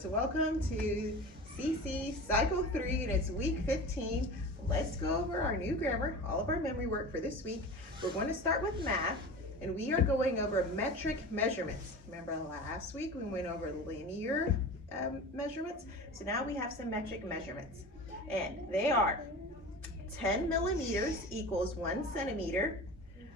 class, welcome to CC Cycle 3 and it's week 15. Let's go over our new grammar, all of our memory work for this week. We're going to start with math and we are going over metric measurements. Remember last week we went over linear measurements, so now we have some metric measurements and they are 10 millimeters equals 1 centimeter,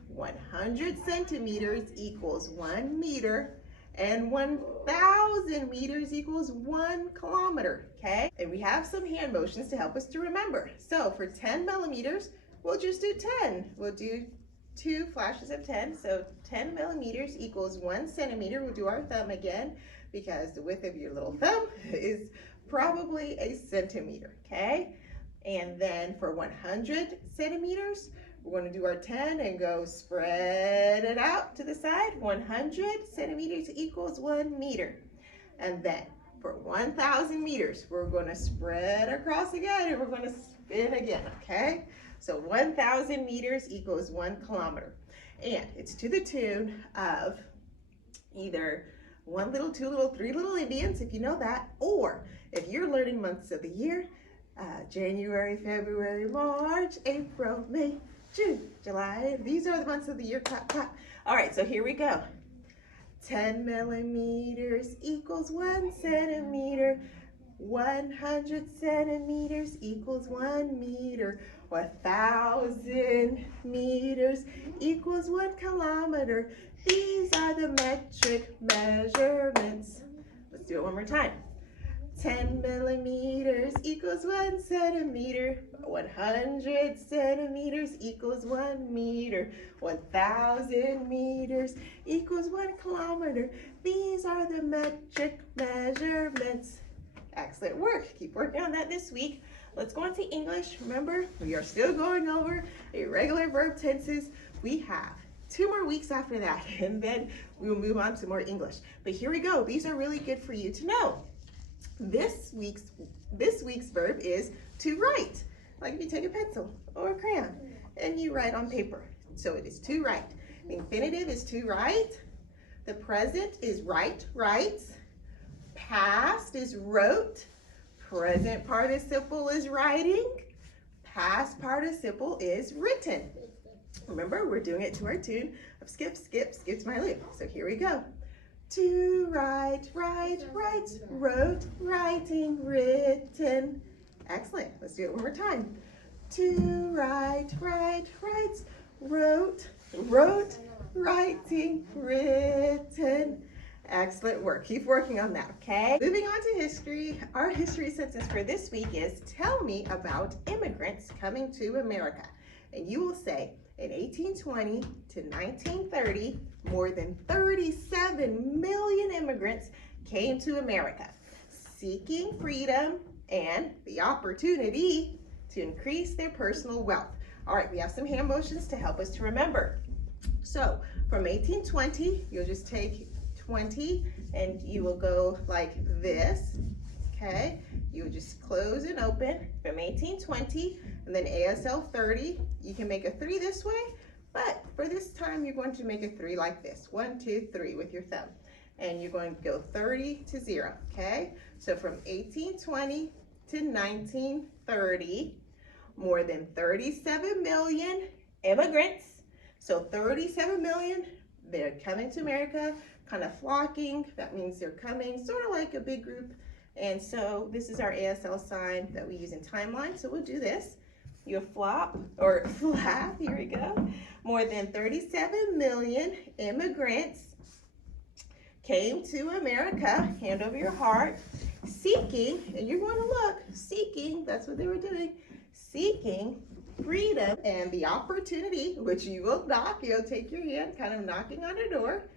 100 centimeters equals 1 meter, and 1,000 meters equals 1 kilometer, okay? And we have some hand motions to help us to remember. So for 10 millimeters, we'll just do 10. We'll do 2 flashes of 10. So 10 millimeters equals 1 centimeter. We'll do our thumb again because the width of your little thumb is probably a centimeter, okay? And then for 100 centimeters, we're going to do our 10 and go spread it out to the side. 100 centimeters equals 1 meter. And then for 1,000 meters, we're going to spread across again and we're going to spin again, okay? So 1,000 meters equals 1 kilometer. And it's to the tune of either 1 little, 2 little, 3 little Indians, if you know that, or if you're learning months of the year, January, February, March, April, May, June, July, these are the months of the year, clap, clap. All right, so here we go. 10 millimeters equals 1 centimeter. 100 centimeters equals 1 meter. 1,000 meters equals 1 kilometer. These are the metric measurements. Let's do it one more time. 10 millimeters equals 1 centimeter. 100 centimeters equals 1 meter. 1,000 meters equals 1 kilometer. These are the metric measurements. Excellent work. Keep working on that this week. Let's go on to English. Remember, we are still going over irregular verb tenses. We have 2 more weeks after that, and then we will move on to more English. But here we go. These are really good for you to know. This week's verb is to write. Like if you take a pencil or a crayon and you write on paper. So it is to write. The infinitive is to write. The present is write, writes. Past is wrote. Present participle is writing. Past participle is written. Remember, we're doing it to our tune of skip, skip, skips my loop. So here we go. To write, write, writes, wrote, writing, written. Excellent. Let's do it one more time. To write, write, writes, wrote, wrote, writing, written. Excellent work. Keep working on that, okay? Moving on to history. Our history sentence for this week is, tell me about immigrants coming to America. And you will say, in 1820 to 1930, more than 37 million immigrants came to America, seeking freedom and the opportunity to increase their personal wealth. All right, we have some hand motions to help us to remember. So from 1820, you'll just take 20 and you will go like this, okay? You will just close and open from 1820, and then ASL 30, you can make a 3 this way, but for this time you're going to make a 3 like this, 1, 2, 3 with your thumb. And you're going to go 30 to 0, okay? So from 1820 to 1930, more than 37 million immigrants. So 37 million, they're coming to America, kind of flocking. That means they're coming sort of like a big group. And so this is our ASL sign that we use in timeline. So we'll do this. You flop or flap, here we go. More than 37 million immigrants came to America, hand over your heart, seeking, and you're going to look, seeking, that's what they were doing, seeking freedom and the opportunity, which you will knock, you'll take your hand, kind of knocking on a door,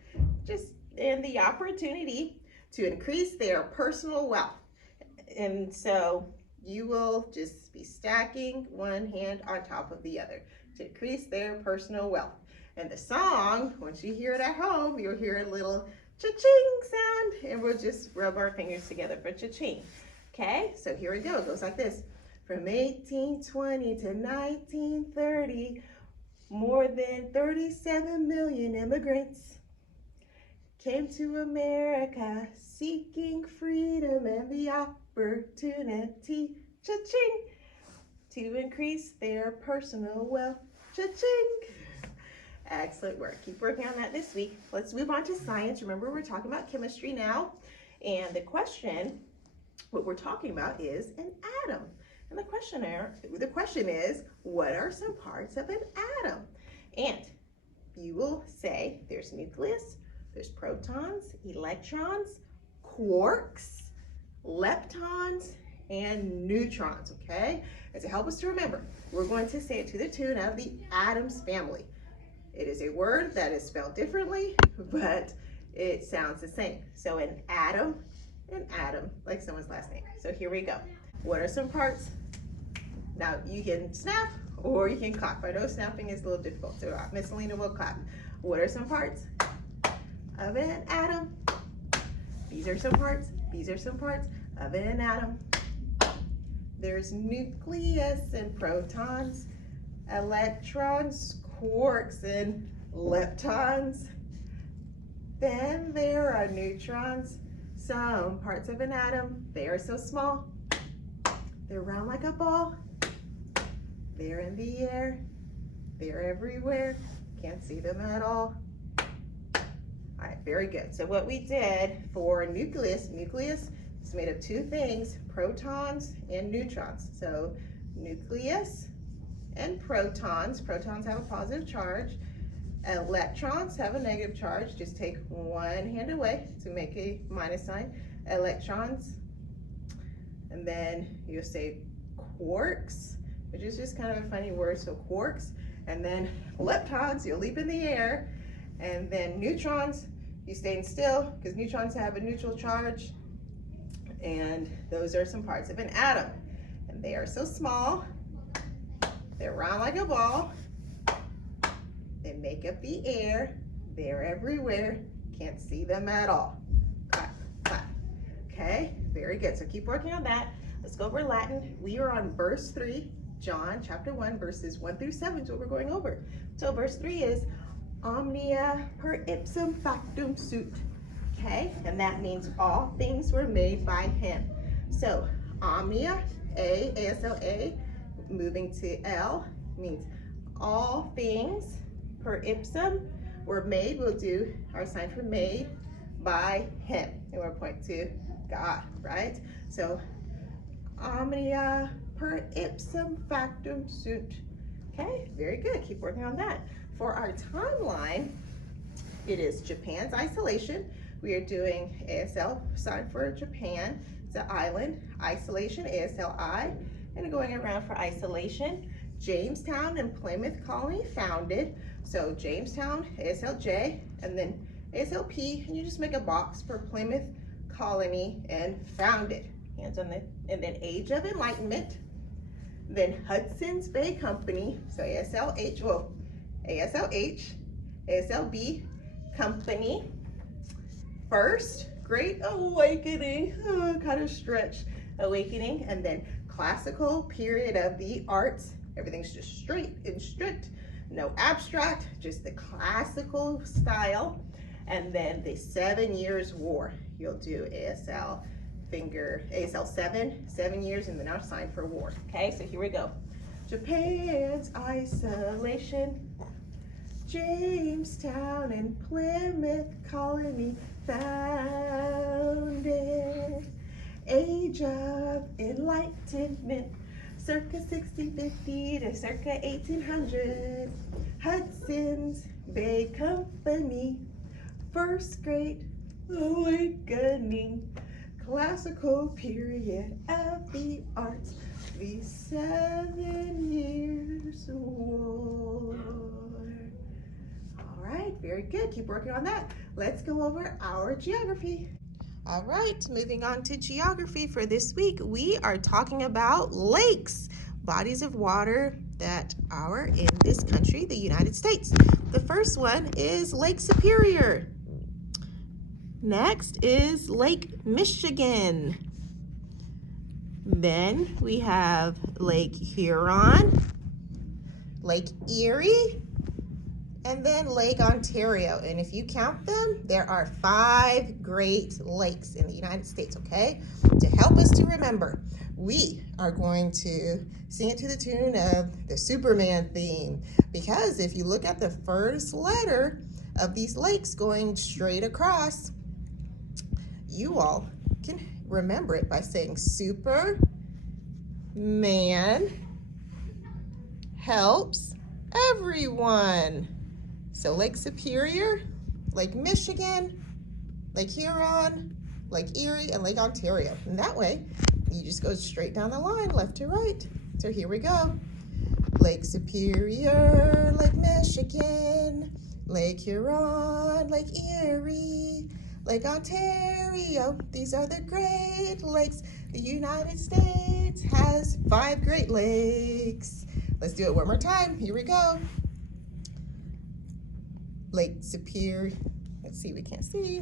and the opportunity to increase their personal wealth. And so you will just be stacking one hand on top of the other to increase their personal wealth. And the song, once you hear it at home, you'll hear a little cha-ching sound, and we'll just rub our fingers together for cha-ching. Okay, so here we go. It goes like this. From 1820 to 1930, more than 37 million immigrants came to America seeking freedom and the opportunity, cha-ching, to increase their personal wealth, cha-ching. Excellent work. Keep working on that this week. Let's move on to science. Remember, we're talking about chemistry now. And the question, what we're talking about is an atom. And the question is, what are some parts of an atom? And you will say there's nucleus, there's protons, electrons, quarks, leptons, and neutrons, okay? And to help us to remember, we're going to say it to the tune of the atoms family. It is a word that is spelled differently, but it sounds the same. So an atom, like someone's last name. So here we go. What are some parts? Now you can snap or you can clap. I know snapping is a little difficult, so Miss Selena will clap. What are some parts of an atom? These are some parts of an atom. There's nucleus and protons, electrons, quarks, and leptons. Then there are neutrons. Some parts of an atom, they are so small. They're round like a ball. They're in the air. They're everywhere. Can't see them at all. All right, very good. So what we did for nucleus is made of two things, protons and neutrons. So nucleus and protons. Protons have a positive charge. Electrons have a negative charge. Just take one hand away to make a minus sign. Electrons. And then you'll say quarks, which is just kind of a funny word. So quarks. And then leptons, you'll leap in the air. And then neutrons, you staying still because neutrons have a neutral charge. And those are some parts of an atom. And they are so small. They're round like a ball. They make up the air. They're everywhere. Can't see them at all. Clap, clap. Okay, very good. So keep working on that. Let's go over Latin. We are on verse 3, John chapter 1, verses 1 through 7 is what we're going over. So verse 3 is omnia per ipsum factum sunt. Okay, and that means all things were made by him. So omnia, A, A-S-L-A, moving to L, means all things per ipsum were made. We'll do our sign for made by him. And we'll point to God, right? So omnia per ipsum factum sunt. Okay, very good. Keep working on that. For our timeline, it is Japan's isolation. We are doing ASL sign for Japan. It's an island. Isolation, ASL-I. And going around for isolation, Jamestown and Plymouth Colony founded. So Jamestown, ASL-J, and then ASL-P, and you just make a box for Plymouth Colony and founded. Hands on the, and then Age of Enlightenment. Then Hudson's Bay Company, so ASL-H, well, ASL-H, ASL-B Company. First Great Awakening, kind of stretch, awakening, and then classical period of the arts. Everything's just straight and strict, no abstract, just the classical style. And then the 7 Years' War. You'll do ASL finger, ASL 7 years, and then our sign for war. Okay, so here we go. Japan's isolation, Jamestown and Plymouth Colony founded. Age of Enlightenment, circa 1650 to circa 1800. Hudson's Bay Company, First Great Awakening, classical period of the arts, the 7 Years' War. All right, very good. Keep working on that. Let's go over our geography. All right, moving on to geography for this week, we are talking about lakes, bodies of water that are in this country, the United States. The first one is Lake Superior. Next is Lake Michigan. Then we have Lake Huron, Lake Erie, and then Lake Ontario. And if you count them, there are 5 Great Lakes in the United States, okay? To help us to remember, we are going to sing it to the tune of the Superman theme. Because if you look at the first letter of these lakes going straight across, you all can remember it by saying Superman helps everyone. So Lake Superior, Lake Michigan, Lake Huron, Lake Erie, and Lake Ontario. And that way, you just go straight down the line, left to right. So here we go. Lake Superior, Lake Michigan, Lake Huron, Lake Erie, Lake Ontario. These are the Great Lakes. The United States has 5 Great Lakes. Let's do it one more time. Here we go. Lake Superior. Let's see, we can't see.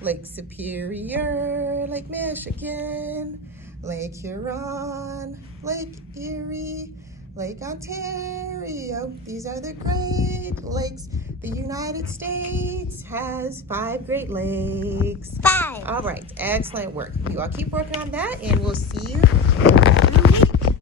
Lake Superior, Lake Michigan, Lake Huron, Lake Erie, Lake Ontario. These are the Great Lakes. The United States has 5 Great Lakes. 5. All right, excellent work. You all keep working on that, and we'll see you